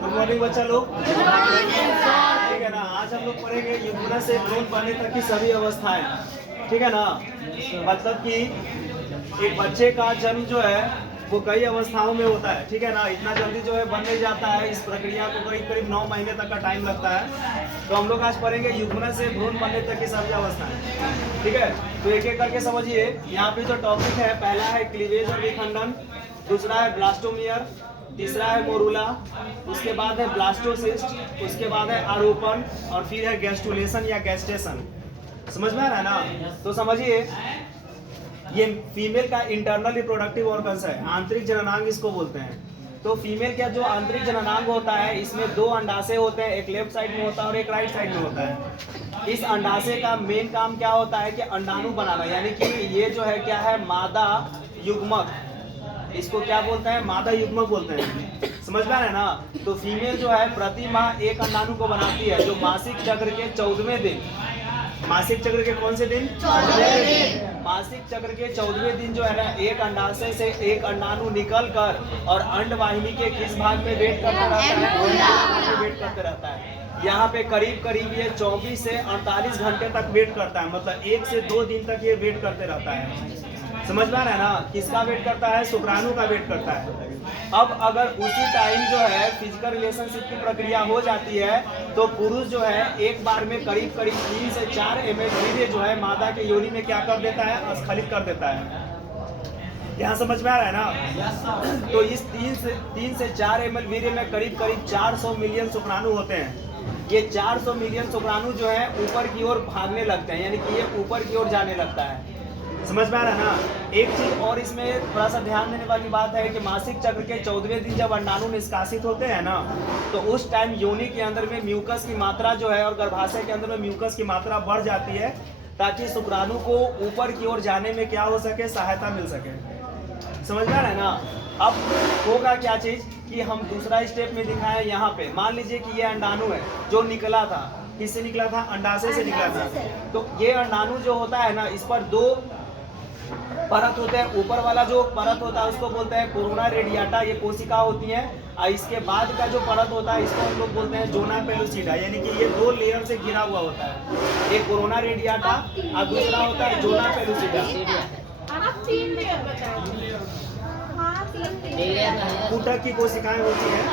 Good morning बच्चा लोग। ठीक है ना, आज हम लोग पढ़ेंगे युग्मन से भ्रूण बनने तक की सभी अवस्थाएं। ठीक है ना, मतलब कि एक बच्चे का जन्म जो है वो कई अवस्थाओं में होता है। ठीक है ना, इतना जल्दी जो है बन नहीं जाता है। इस प्रक्रिया को करीब करीब 9 महीने तक का टाइम लगता है। तो हम लोग आज पढ़ेंगे युग्मन से भ्रूण बनने तक की सभी अवस्थाएं। ठीक है, तो एक एक करके समझिए। यहाँ पे जो टॉपिक है, पहला है क्लीवेज और विखंडन, दूसरा है ब्लास्टोमियर, तीसरा है मोरूला, उसके बाद है ब्लास्टोसिस्ट, उसके बाद है आरोपण और फिर है गैस्टुलेशन या गैस्टेशन। समझ में आ रहा है ना? तो समझिए, ये फीमेल का इंटरनल रिप्रोडक्टिव ऑर्गन्स है, आंतरिक जननांग इसको बोलते हैं। तो फीमेल का जो आंतरिक जननांग होता है, इसमें 2 अंडाशय होते हैं, एक लेफ्ट साइड में होता है और एक राइट साइड में होता है। इस अंडाशय का मेन काम क्या होता है कि अंडाणु बनाना, यानी कि ये जो है क्या है, मादा युग्मक। इसको क्या बोलते हैं? मादा युग्मक बोलते हैं। समझ में आ रहा है ना? तो फीमेल जो है प्रति माह एक अंडाणु को बनाती है, जो मासिक चक्र के 14वें दिन, मासिक चक्र के कौन से दिन? 14वें दिन। मासिक चक्र के 14वें दिन जो है ना, एक अंडाशय से एक अंडाणु निकल कर और अंडवाहिनी के किस भाग में वेट करता रहता है? वेट करते रहता है। यहाँ पे करीब करीब ये 24 से 48 घंटे तक वेट करता है, मतलब 1 से 2 दिन तक ये वेट करते रहता है। समझ में आ रहा है ना? किसका वेट करता है? शुक्राणु का वेट करता है। अब अगर उसी टाइम जो है फिजिकल रिलेशनशिप की प्रक्रिया हो जाती है, तो पुरुष जो है एक बार में करीब करीब 3 से 4 ml वीर्य जो है मादा के योनि में क्या कर देता है? स्खलित कर देता है। यहाँ समझ में आ रहा है ना? तो इस 3 से 4 ml वीर्य में करीब करीब 400 मिलियन शुक्राणु होते हैं। ये 400 मिलियन शुक्राणु जो है ऊपर की ओर भागने लगते हैं, यानी कि ये ऊपर की ओर जाने लगता है। समझ में आ रहा है ना? एक चीज और इसमें थोड़ा सा ध्यान देने वाली बात है कि मासिक चक्र के 14वें दिन जब अंडाणु निष्कासित होते हैं ना, तो उस टाइम योनि के अंदर में म्यूकस की मात्रा जो है और गर्भाशय के अंदर में म्यूकस की मात्रा बढ़ जाती है, ताकि शुक्राणु को ऊपर की ओर जाने में क्या हो सके? सहायता मिल सके। समझ में आ रहा है ना? अब होगा क्या चीज कि हम दूसरा स्टेप में दिखाएं। यहाँ पे मान लीजिए कि ये अंडाणु है जो निकला था। किससे निकला था? अंडाशय से निकला था। तो ये अंडाणु जो होता है ना, इस पर 2 परत होते हैं। ऊपर वाला जो परत होता है उसको बोलते हैं कोरोना रेडियाटा, ये कोशिका होती है। और इसके बाद का जो परत होता है इसको हम लोग बोलते हैं जोना पेलुसिडा, यानी कि ये 2 लेयर से घिरा हुआ होता है। एक कोरोना रेडियाटा और दूसरा होता है जोना पेलुसिडा। ऊतक की कोशिकाएं होती हैं,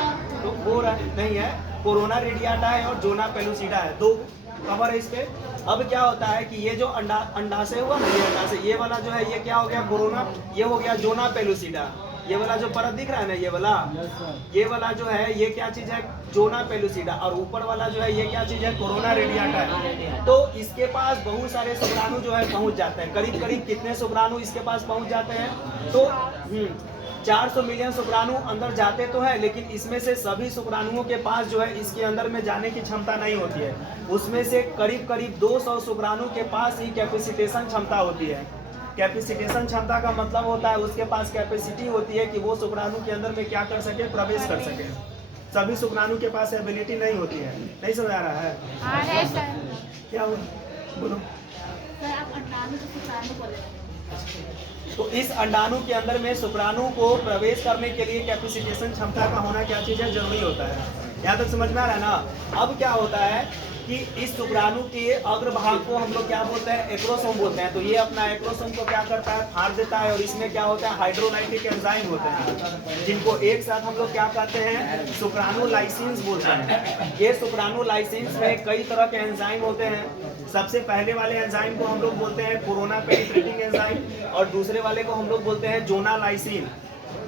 तो वो नहीं है, कोरोना रेडियाटा है और जोना पेलुसिडा है, 2 कवर है इस पे। अब क्या होता है कि ये जो अंडाशय हुआ ना, ये अंडाशय, ये वाला जो है ये क्या हो गया? कोरोना, ये हो गया जोना पेलुसिडा। ये वाला जो परत दिख रहा है ना, ये वाला जो है ये क्या चीज है? Zona pellucida. और ऊपर वाला जो है ये क्या चीज है? कोरोना रेडियाटा है। तो इसके पास बहुत सारे शुक्राणु जो है पहुंच जाते हैं। करीब करीब कितने शुक्राणु इसके पास पहुंच जाते हैं? तो 400 मिलियन शुक्राणु अंदर जाते तो है, लेकिन इसमें से सभी शुक्राणुओं के पास जो है इसके अंदर में जाने की क्षमता नहीं होती है। उसमें से करीब करीब 200 शुक्राणु के पास ही कैपेसिटेशन क्षमता होती है। कैपेसिटेशन क्षमता का मतलब होता है उसके पास कैपेसिटी होती है कि वो शुक्राणु के अंदर में क्या कर सके? प्रवेश कर सके। सभी शुक्राणु के पास एबिलिटी नहीं होती है। नहीं समझ आ रहा है? क्या बोलो? तो इस अंडाणु के अंदर में शुक्राणु को प्रवेश करने के लिए कैपेसिटेशन क्षमता का होना क्या चीज है? जरूरी होता है। यहाँ तक समझ में आ रहा है ना? अब क्या होता है कि इस शुक्राणु के अग्रभाग को हम लोग क्या बोलते हैं? एक्रोसोम बोलते हैं। तो ये अपना एक्रोसोम को क्या करता है? फाड़ देता है, और इसमें क्या होता है? हाइड्रोलाइटिक एंजाइम होते हैं, जिनको एक साथ हम लोग क्या कहते हैं? शुक्राणु लाइसिन्स बोलते हैं। ये शुक्राणु लाइसिन्स में कई तरह के एंजाइम होते हैं। सबसे पहले वाले एंजाइम को हम लोग बोलते हैं कोरोना पेनिट्रेटिंग एंजाइम, और दूसरे वाले को हम लोग बोलते हैं जोना लाइसिन।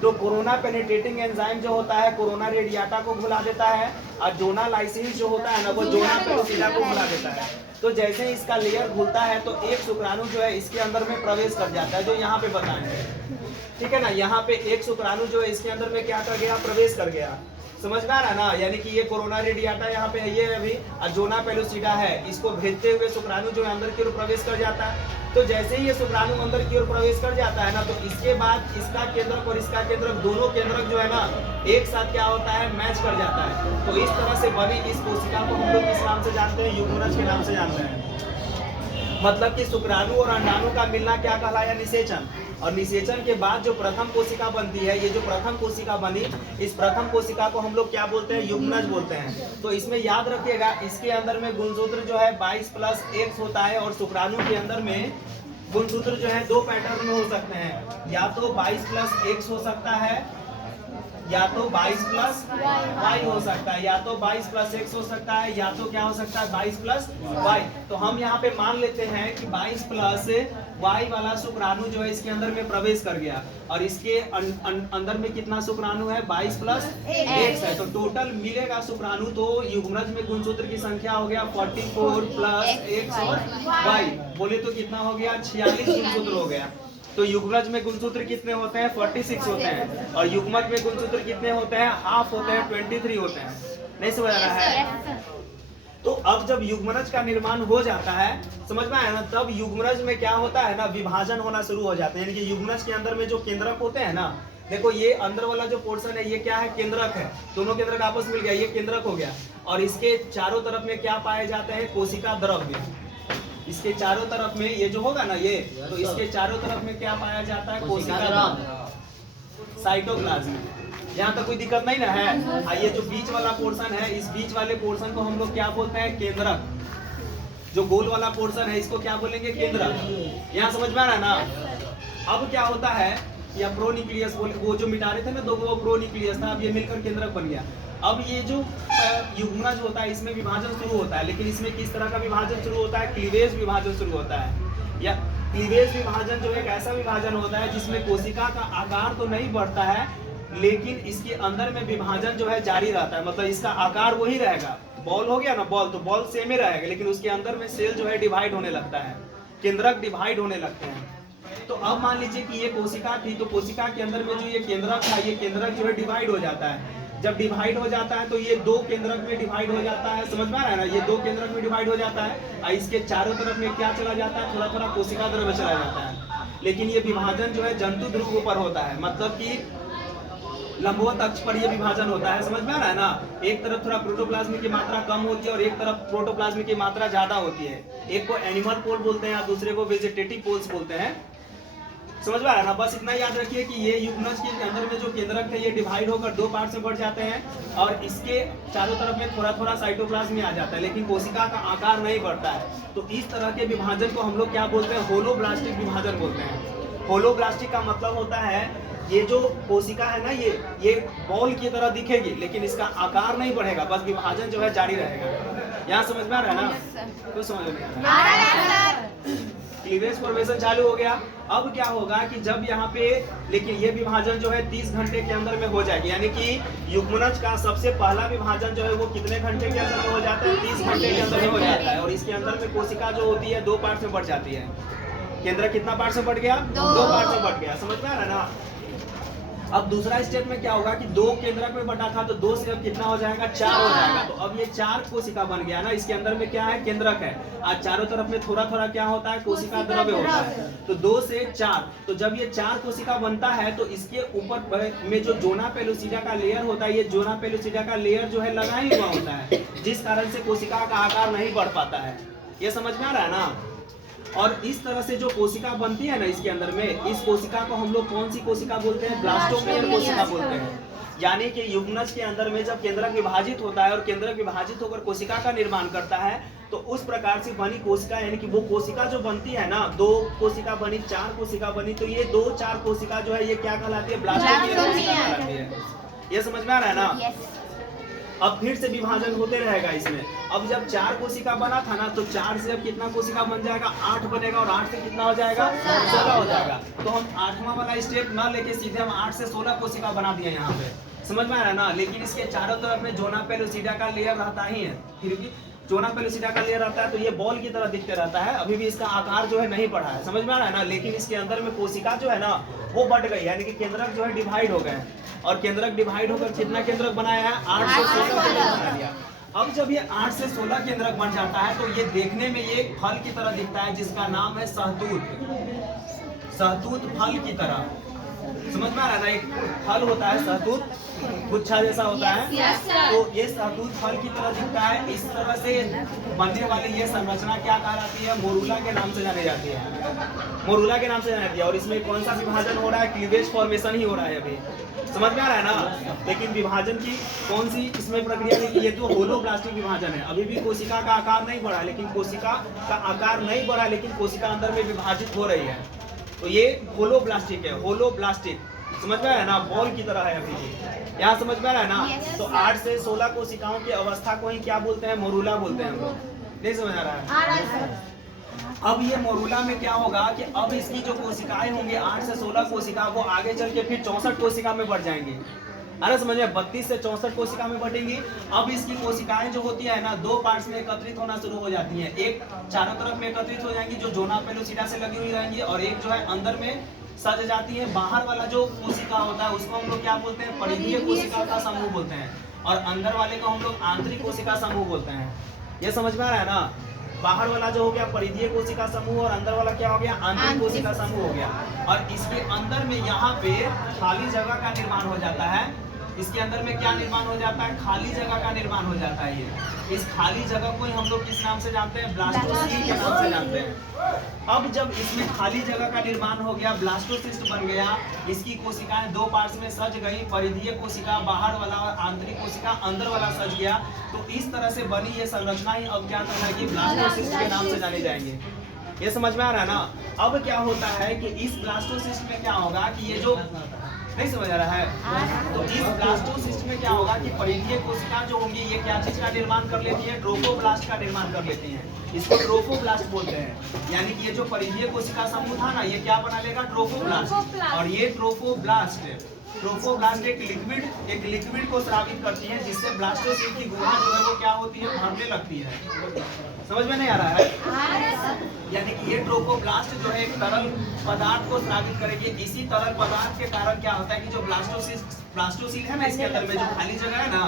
तो कोरोना पेनिट्रेटिंग एंजाइम जो होता है कोरोना रेडियाटा को भुला देता है, और जोना लाइसिन जो होता है ना, वो जोना पेलुसिडा को भुला देता है। तो जैसे इसका लेयर खुलता है तो एक शुक्राणु जो है इसके अंदर में प्रवेश कर जाता है, जो यहाँ पे बताएंगे। ठीक है ना? यहाँ पे एक शुक्राणु जो है इसके अंदर में क्या कर गया? प्रवेश कर गया। समझ में आ रहा ना? यानी कि ये कोरोना रेडियाटा यहाँ पे है, ये अभी जोना पेलुसिडा है। इसको भेजते हुए शुक्राणु जो है अंदर की ओर प्रवेश कर जाता है। तो जैसे ही ये शुक्राणु अंदर की ओर प्रवेश कर जाता है ना, तो इसके बाद इसका केंद्रक और इसका केंद्रक, दोनों केंद्रक जो है ना एक साथ क्या होता है? मैच कर जाता है। तो इस तरह से बनी इस कोशिका को हम लोग किस नाम से जानते हैं? युग्मनज के नाम से जानते हैं। मतलब कि शुक्राणु और अंडाणु का मिलना क्या कहलाया? निषेचन। और निषेचन के बाद जो प्रथम कोशिका बनती है, ये जो प्रथम कोशिका बनी, इस प्रथम कोशिका को हम लोग क्या बोलते हैं? युग्मनज बोलते हैं। तो इसमें याद रखिएगा, इसके अंदर में गुणसूत्र जो है 22+X होता है और शुक्राणु के अंदर में गुणसूत्र जो है 2 पैटर्न में हो सकते हैं, या तो 22+X हो सकता है, या तो 22+Y हो सकता है, या तो 22+X हो सकता है, या तो क्या हो सकता है? 22+Y। तो हम यहाँ पे मान लेते हैं कि 22+Y वाला शुक्राणु जो है इसके अंदर में प्रवेश कर गया, और इसके अंदर में कितना शुक्राणु है? 22+X है। तो टोटल मिलेगा शुक्राणु, तो युग्मनज में गुणसूत्र की संख्या हो गया 44+X और Y, बोले तो कितना हो गया? 46 गुणसूत्र हो गया। तो युग्मज में गुणसूत्र कितने होते हैं? 46 होते हैं, और युग्मक में गुणसूत्र कितने होते हैं? हाफ होते हैं, 23 होते हैं। नहीं समझ रहा है? तो अब जब युग्मनज का निर्माण हो जाता है, समझ में आया ना, तब युग्मनज में क्या होता है ना, विभाजन होना शुरू हो जाते हैं। यानी कि युग्मनज के अंदर में जो केंद्रक होते हैं ना, देखो ये अंदर वाला जो पोर्शन है ये क्या है? केंद्रक है। दोनों केंद्रक आपस मिल गया, ये केंद्रक हो गया, और इसके चारों तरफ में क्या पाए जाते हैं? कोशिका द्रव्य। इसके चारों तरफ में ये जो होगा ना, ये तो इसके चारों तरफ में क्या पाया जाता है? कोशिका द्रव्य, साइटोप्लाज्म। यहाँ तक कोई दिक्कत नहीं ना है? ये जो बीच वाला पोर्शन है, इस बीच वाले पोर्शन को हम लोग क्या बोलते हैं? केंद्रक। जो गोल वाला पोर्शन है इसको क्या बोलेंगे? केंद्रक। यहाँ समझ में आ रहा है ना? अब क्या होता है, या प्रोन्यूक्लियस बोले, वो जो मिटा रहे थे ना दो, वो प्रोन्यूक्लियस था, अब ये मिलकर केंद्रक बन गया। अब ये जो युग्मनज होता है इसमें विभाजन शुरू होता है, लेकिन इसमें किस तरह का विभाजन शुरू होता है? क्लीवेज विभाजन शुरू होता है। या क्लीवेज विभाजन जो एक ऐसा विभाजन होता है जिसमें कोशिका का आकार तो नहीं बढ़ता है, लेकिन इसके अंदर में विभाजन जो है जारी रहता है। मतलब इसका आकार वही रहेगा, बॉल हो गया ना, बॉल तो बॉल सेम ही रहेगा, लेकिन उसके अंदर में सेल जो है डिवाइड होने लगता है, केंद्रक डिवाइड होने लगते हैं। तो अब मान लीजिए कि ये कोशिका थी, तो कोशिका के अंदर में जो ये केंद्रक था, ये केंद्रक जो है डिवाइड हो जाता है। जब डिवाइड हो जाता है तो ये 2 केंद्रक में डिवाइड हो जाता है। समझ में आ रहा है ना? ये 2 केंद्रक में डिवाइड हो जाता है, और इसके चारों तरफ में क्या चला जाता है? थोड़ा थोड़ा कोशिका द्रव्य चला जाता है। लेकिन ये विभाजन जो है जंतु ध्रुव पर होता है, मतलब कि लंबवत अक्ष पर ये विभाजन होता है। समझ में आ रहा है ना? एक तरफ थोड़ा प्रोटोप्लाज्म की मात्रा कम होती है और एक तरफ प्रोटोप्लाज्म की मात्रा ज्यादा होती है। एक को एनिमल पोल बोलते हैं, दूसरे को वेजिटेटिव पोल्स बोलते हैं। समझ में आ रहा है ना? बस इतना याद रखिए कि ये युग्मनज के अंदर में जो केंद्रक है ये डिवाइड होकर 2 पार्ट में बढ़ जाते हैं, और इसके चारों तरफ में थोड़ा थोड़ा साइटोप्लाज्म में आ जाता है, लेकिन कोशिका का आकार नहीं बढ़ता है। तो इस तरह के विभाजन को हम लोग क्या बोलते हैं? होलोब्लास्टिक विभाजन बोलते हैं। होलोब्लास्टिक का मतलब होता है, ये जो कोशिका है ना, ये बॉल की तरह दिखेगी, लेकिन इसका आकार नहीं बढ़ेगा, बस विभाजन जो है जारी रहेगा। यहाँ समझ में आ रहा है ना? कुछ समझ में आ रहा है? क्लीवेज फॉर्मेशन चालू हो गया। अब क्या होगा कि जब यहाँ पे, लेकिन ये विभाजन जो है 30 घंटे के अंदर में हो जाएगी, यानी कि युग्मनज का सबसे पहला विभाजन जो है वो कितने घंटे के अंदर में हो जाता है? 30 घंटे के अंदर में हो जाता है, और इसके अंदर में कोशिका जो होती है 2 पार्ट में बढ़ जाती है। केंद्र कितना पार्ट में बढ़ गया? 2 पार्ट में बढ़ गया। समझ में आ रहा है ना? अब दूसरा स्टेप में क्या होगा कि 2 केंद्रक में बटा था, तो 2 से अब कितना हो जाएगा? 4 हो जाएगा। तो अब ये 4 कोशिका बन गया ना। इसके अंदर में क्या है? केंद्रक है, आज चारों तरफ में थोड़ा थोड़ा क्या होता है? कोशिका द्रव्य होता है। तो 2 से 4, तो जब ये 4 कोशिका बनता है तो इसके ऊपर में जो जोना पेलुसिडा का लेयर होता है, ये जोना पेलुसिडा का लेयर जो है लगा ही हुआ होता है, जिस कारण से कोशिका का आकार नहीं बढ़ पाता है। ये समझ में आ रहा है ना? और इस तरह से जो कोशिका बनती है ना इसके अंदर में, इस कोशिका को हम लोग कौन सी कोशिका बोलते हैं? ब्लास्टोमेयर कोशिका बोलते हैं। यानी कि युग्मनज के अंदर में जब केंद्रक विभाजित होता है और केंद्रक विभाजित होकर कोशिका का निर्माण करता है, तो उस प्रकार से बनी कोशिका, यानी कि वो कोशिका जो बनती है ना, 2 कोशिका बनी, 4 कोशिका बनी, तो ये 2-4 कोशिका जो है ये क्या कहलाती है? ब्लास्टोमेयर कोशिका कहलाती है। ये समझ में आ रहा है ना? अब फिर से विभाजन होते रहेगा इसमें। अब जब 4 कोशिका बना था ना, तो 4 से अब कितना कोशिका बन जाएगा? 8 बनेगा, और 8 से कितना हो जाएगा? 16 हो जाएगा। तो हम 8वां वाला स्टेप ना लेके सीधे हम 8 से 16 कोशिका बना दिए यहाँ पे। समझ में आ रहा है ना? लेकिन इसके चारों तरफ में जोना पेलुसिडा का लेयर रहता ही है, फिर भी जोना पेलुसिडा का लेयर रहता है, तो ये बॉल की तरह दिखते रहता है। अभी भी इसका आकार जो है नहीं बढ़ा है। समझ में आ रहा है ना? लेकिन इसके अंदर में कोशिका जो है ना वो बढ़ गई, यानी कि केंद्रक जो है डिवाइड हो गए, और केंद्रक डिवाइड होकर कितना केंद्रक बनाया है? 8 से 16 केंद्रक बना लिया। अब जब ये 8 से 16 केंद्रक बन जाता है तो ये देखने में ये एक फल की तरह दिखता है, जिसका नाम है सहतूत। सहतूत फल की तरह। समझ में आ रहा है ना? एक फल होता है सहतूत, गुच्छा जैसा होता है, तो ये सहतूत फल की तरह दिखता है। इस तरह से बनने वाली ये संरचना क्या कहलाती है? मोरूला के नाम से जानी जाती है। मोरूला के नाम से जानी जाती है। और इसमें कौन सा विभाजन हो रहा है? क्लीवेज फॉर्मेशन ही हो रहा है अभी। समझ में आ रहा है ना? लेकिन विभाजन की कौन सी इसमें प्रक्रिया है? ये तो होलोब्लास्टिक विभाजन है। अभी भी कोशिका का आकार नहीं बढ़ा, लेकिन कोशिका का आकार नहीं बढ़ा, लेकिन कोशिका अंदर में विभाजित हो रही है। तो ये होलोब्लास्टिक है, होलोब्लास्टिक। समझ में आ रहा है ना? बॉल की तरह है अभी भी। यहाँ समझ में आ रहा है ना? तो 8 से 16 कोशिकाओं की अवस्था को ही क्या बोलते हैं? मोरूला बोलते हैं हम लोग। नहीं समझ आ रहा है? अब ये मोरूला में क्या होगा कि अब इसकी जो कोशिकाएं होंगी 8 से 16 कोशिका, वो आगे चल के फिर 64 कोशिका में बढ़ जाएंगी। अरे समझ में? 32 से 64 कोशिका में बढ़ेंगी। अब इसकी कोशिकाएं जो होती है ना, दो पार्ट्स में एकत्रित होना शुरू हो जाती हैं। एक चारों तरफ में एकत्रित हो जाएंगी जो जोना पेलोसिटा से लगी हुई रहेंगी, और एक जो है अंदर में सज जाती है। बाहर वाला जो कोशिका होता है उसको हम लोग क्या बोलते हैं? परिधीय कोशिका का समूह बोलते हैं, और अंदर वाले को हम लोग आंतरिक कोशिका समूह बोलते हैं। ये समझ में आ रहा है ना? बाहर वाला जो हो गया परिधीय कोशिका समूह, और अंदर वाला क्या हो गया? आंतरिक कोशिका समूह हो गया। और इसके अंदर में यहाँ पे खाली जगह का निर्माण हो जाता है। इसके अंदर में क्या निर्माण हो जाता है? खाली जगह का निर्माण हो जाता है। ये इस खाली जगह को ही हम लोग किस नाम से जानते हैं? ब्लास्टोसील के नाम से जानते हैं। अब जब इसमें खाली जगह का निर्माण हो गया, ब्लास्टोसिस्ट बन गया, इसकी कोशिकाएं दो पार्ट्स में सज गई, परिधीय कोशिका बाहर वाला और आंतरिक कोशिका अंदर वाला सज गया। तो इस तरह से बनी ये संरचना ही अब क्या कहलाएगी? ब्लास्टोसिस्ट के नाम से जाने जाएंगे। ये समझ में आ रहा है ना? अब क्या होता है कि इस ब्लास्टोसिस्ट में क्या होगा कि ये जो नहीं समझ आ रहा है, तो इस ब्लास्टोसिस्ट में क्या होगा कि परिधीय कोशिका जो होंगी ये क्या चीज का निर्माण कर लेती है? ट्रोफोब्लास्ट का निर्माण कर लेती हैं। इसको ट्रोफोब्लास्ट बोलते हैं। यानी कि ये जो परिधीय कोशिका समूह था ना, ये क्या बना लेगा? ट्रोफोब्लास्ट। और ये ट्रोफोब्लास्ट एक लिक्विड को स्रावित करती है, जिससे ब्लास्टोसिस्ट की गुहा जो है वो क्या होती है? भरने लगती है। समझ में नहीं आ रहा है? यानी कि ये ट्रोफोब्लास्ट जो है एक तरल पदार्थ को स्रावित करेगी। इसी तरल पदार्थ के कारण क्या होता है कि जो ब्लास्टोसिल है ना, इसके अंदर में जो खाली जगह है ना,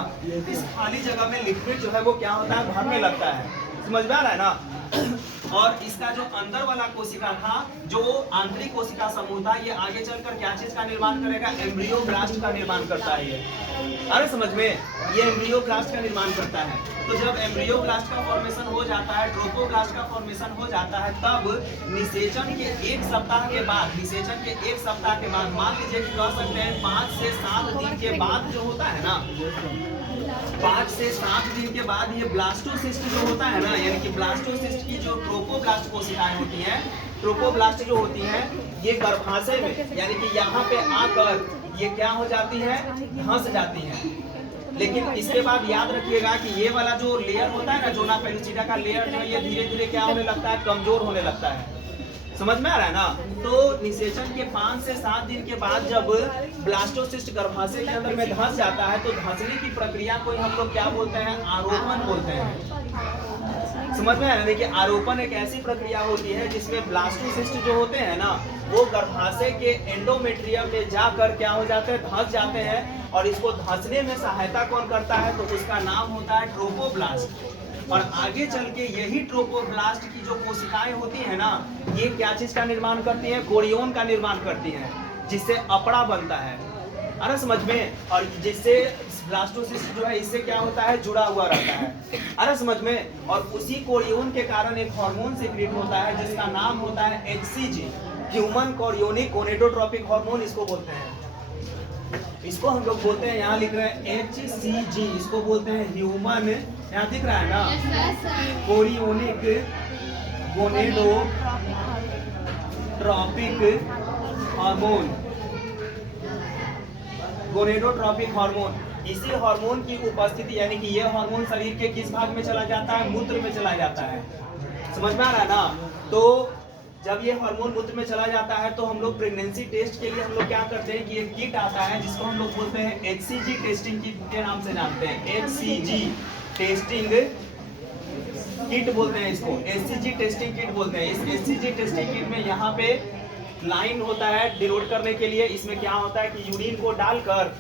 इस खाली जगह में लिक्विड जो है वो क्या होता है? भरने लगता है। समझ में आ रहा है ना? और इसका जो अंदर वाला कोशिका था, जो आंतरिक कोशिका समूह था, ये आगे चलकर क्या चीज का निर्माण करेगा? एम्ब्रियोब्लास्ट का निर्माण करता है ये। अरे समझ में? ये एम्ब्रियोब्लास्ट का निर्माण करता है। तो जब एम्ब्रियोब्लास्ट का फॉर्मेशन हो जाता है, ट्रोफोब्लास्ट का फॉर्मेशन हो जाता है, तब निषेचन के 1 सप्ताह के बाद, मान लीजिए कि कह सकते हैं 5 से 7 दिन के बाद जो होता है ना, 5 से 7 दिन के बाद ये ब्लास्टोसिस्ट जो होता है ना, यानी कि ब्लास्टोसिस्ट की जो ट्रोफोब्लास्ट कोशिकाएं होती हैं, ट्रोफोब्लास्ट जो होती हैं, ये गर्भाशय में यानी कि यहाँ पे आकर ये क्या हो जाती है? धंस जाती है। लेकिन इसके बाद याद रखिएगा कि ये वाला जो लेयर होता है ना, जोना पेलुसिडा का लेयर जो है, ये धीरे धीरे क्या होने लगता है? कमजोर होने लगता है। समझ में आ रहा है ना? तो निषेचन के 5 से 7 दिन के बाद जब ब्लास्टोसिस्ट गर्भाशय के अंदर में धंस जाता है, तो धंसने की प्रक्रिया को हम लोग क्या बोलते हैं? आरोपण बोलते हैं। समझ में आ रहा है? देखिए, आरोपण एक ऐसी प्रक्रिया होती है जिसमें ब्लास्टोसिस्ट जो होते हैं ना, वो गर्भाशय के एंडोमेट्रियम में जाकर क्या हो जाते हैं? धंस जाते हैं। और इसको धंसने में सहायता कौन करता है? तो उसका नाम होता है ट्रोफोब्लास्ट। और आगे चल के यही ट्रोफोब्लास्ट की जो कोशिकाएं होती है ना, ये क्या चीज का निर्माण करती हैं? कोरियोन का निर्माण करती हैं, जिससे अपड़ा बनता है। अरे समझ में? और जिससे ब्लास्टोसिस्ट जो है इससे क्या होता है? जुड़ा हुआ रहता है। अरे समझ में? और उसी कोरियोन के कारण एक हार्मोन सीक्रेट होता है जिसका नाम होता है HCG, human chorionic gonadotropic hormone इसको बोलते हैं। इसको हम लोग बोलते हैं, यहाँ लिख रहे हैं HCG, इसको बोलते हैं ह्यूमन, यहाँ दिख रहा है ना, chorionic gonadotropic hormone, gonadotropic hormone. इसी हार्मोन की उपस्थिति, यानी कि ये हार्मोन शरीर के किस भाग में चला जाता है? मूत्र में चला जाता है। समझ में आ रहा है ना? तो जब ये हार्मोन मूत्र में चला जाता है, तो हम लोग प्रेगनेंसी टेस्ट के लिए हम लोग क्या करते हैं कि एक किट आता है जिसको हम लोग बोलते हैं HCG टेस्टिंग किट के नाम से जानते हैं। HCG टेस्टिंग किट बोलते हैं इसको, HCG टेस्टिंग किट बोलते हैं। इस HCG टेस्टिंग किट में यहाँ पे लाइन होता है डिनोट करने के लिए। इसमें क्या होता है कि यूरिन को डालकर,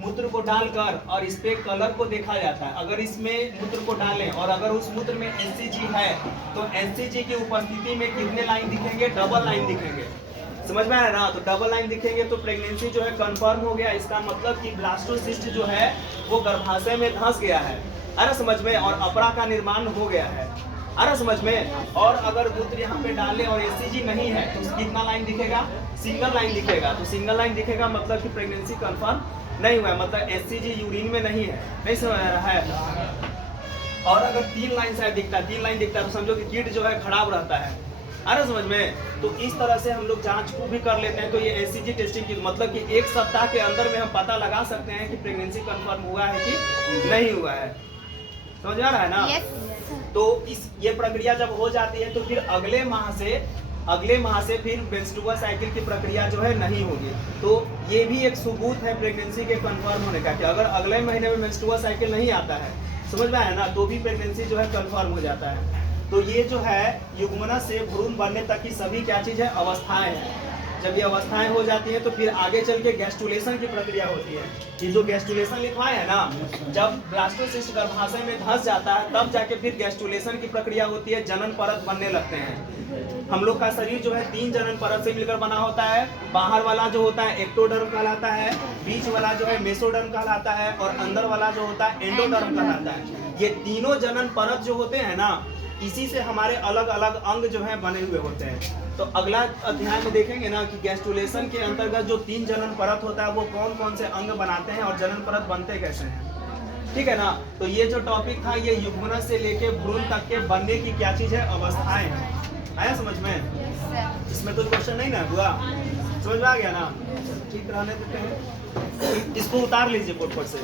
मूत्र को डालकर, और इस पे कलर को देखा जाता है। अगर इसमें मूत्र को डालें और अगर उस मूत्र में HCG है, तो HCG की उपस्थिति में कितने लाइन दिखेंगे? डबल लाइन दिखेंगे। समझ में आया ना? तो डबल लाइन दिखेंगे तो प्रेगनेंसी जो है कंफर्म हो गया। इसका मतलब कि ब्लास्टोसिस्ट जो है वो गर्भाशय में धंस गया है, अरे समझ में, और अपरा का निर्माण हो गया है, अरे समझ में। और अगर मूत्र यहाँ पे डाले और एससीजी नहीं है तो कितना लाइन दिखेगा? सिंगल लाइन दिखेगा। तो सिंगल लाइन दिखेगा मतलब कि प्रेगनेंसी कंफर्म नहीं हुआ है, मतलब एससीजी यूरिन में नहीं है, नहीं समझ रहा है। और अगर 3 लाइन से दिखता है, 3 लाइन दिखता है तो समझो कि किड जो है खराब रहता है, अरे समझ में। तो इस तरह से हम लोग जांच को भी कर लेते हैं। तो ये एससीजी टेस्टिंग की मतलब कि 1 सप्ताह के अंदर में हम पता लगा सकते हैं कि प्रेगनेंसी कंफर्म हुआ है कि नहीं हुआ है। समझ आ रहा है ना? तो ये प्रक्रिया जब हो जाती है तो फिर अगले माह से फिर मेंस्ट्रुअल साइकिल की प्रक्रिया जो है नहीं होगी। तो ये भी एक सबूत है प्रेगनेंसी के कंफर्म होने का कि अगर अगले महीने में मेंस्ट्रुअल साइकिल नहीं आता है, समझ में आया ना, तो भी प्रेगनेंसी जो है कंफर्म हो जाता है। तो ये जो है युग्मनज से भ्रूण बनने तक की सभी क्या चीज़ है? अवस्थाएं हैं। जब ये अवस्थाएं हो जाती हैं तो फिर आगे चल के गैस्ट्रुलेशन की प्रक्रिया होती है। ये जो गैस्ट्रुलेशन लिखवाए है ना, जब ब्लास्टोसिस्ट गर्भाशय में धंस जाता है तब जाके फिर गैस्ट्रुलेशन की प्रक्रिया होती है, जनन परत बनने लगते हैं। हम लोग का शरीर जो है 3 जनन परत से मिलकर बना होता है। बाहर वाला जो होता है एक्टोडर्म कहलाता है, बीच वाला जो है मेसोडर्म कहलाता है, और अंदर वाला जो होता है एंडोडर्म कहलाता है। ये तीनों जनन परत जो होते हैं ना, इसी से हमारे अलग अलग अंग जो है बने हुए होते हैं। तो अगला अध्याय में देखेंगे ना कि गैस्ट्रुलेशन के अंतर्गत जो 3 जनन परत होता है वो कौन कौन से अंग बनाते हैं और जनन परत बनते कैसे हैं, ठीक है ना। तो ये जो टॉपिक था ये युग्मनज से लेके भ्रूण तक के बनने की क्या चीज है? अवस्थाएं हैं। आया समझ में? इसमें कोई क्वेश्चन नहीं ना हुआ? समझ में आ गया ना? ठीक रहने देते हैं, इसको उतार लीजिए बोर्ड पर से।